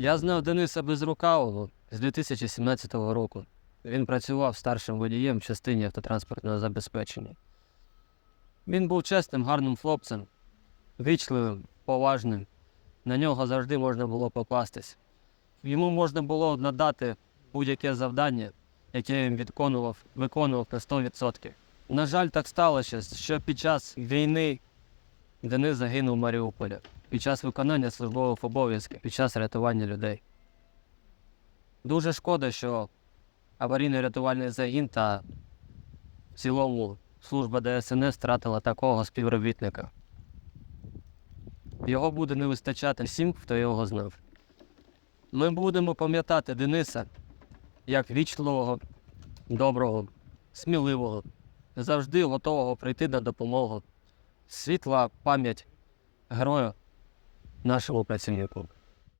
Я знав Дениса Безрукавого з 2017 року. Він працював старшим водієм в частині автотранспортного забезпечення. Він був чесним, гарним хлопцем, вічливим, поважним. На нього завжди можна було попастись. Йому можна було надати будь-яке завдання, яке він виконував, виконував на 100%. На жаль, так сталося, що під час війни Денис загинув в Маріуполі під час виконання службових обов'язків, під час рятування людей. Дуже шкода, що аварійно-рятувальний загін та в цілому служба ДСНС втратила такого співробітника. Його буде не вистачати всім, хто його знав. Ми будемо пам'ятати Дениса як вічливого, доброго, сміливого, завжди готового прийти на допомогу. Світла пам'ять герою нашому працівнику.